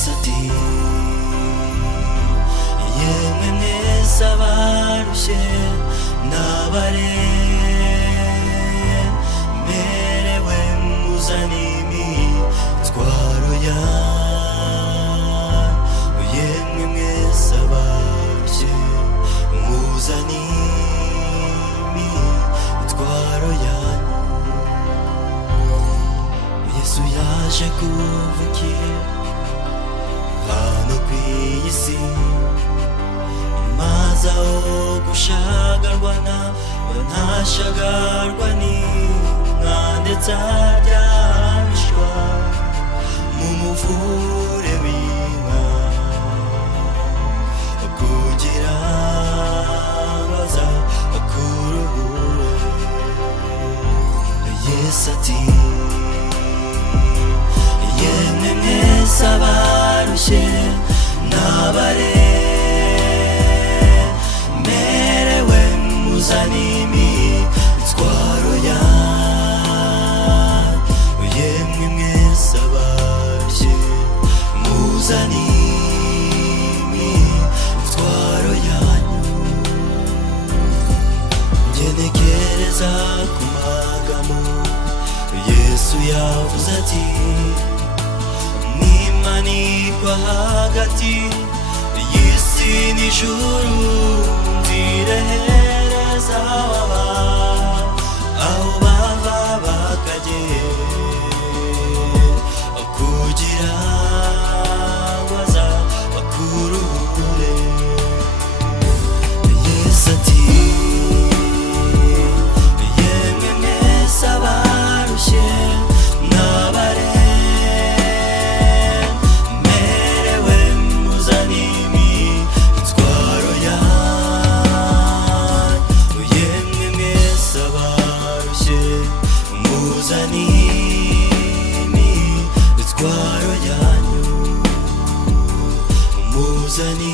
Yesu ati yemwe mwese abarushye n'abaremerewe muzane imitwaro yanyu yemwe mwese abarushye muzane imitwaro yanyu Yesu yaje kuvukira hano ku isi maze aho gushagarwa nawe ntashagarwa n'inka ndetse aryamishwa mu muvure w'inka kugira ngo azakuruhure Yesu ati yemwe mwese abarushye n'abaremerewe muzane imitwaro yanyu yemwe mwese abarushye muzane imitwaro yanyu ngenekereza ku magambo Yesu yavuze ati nimanikwa hagati y'isi n'ijuru nzirehereza aho bava bakagera kugira ngo azabakuruhure Yesu ati yemwe mwese abarushye n'abaremerewe muzane imitwaro yanyu yemwe mwese abarushye muzane imitwaro yanyu muzane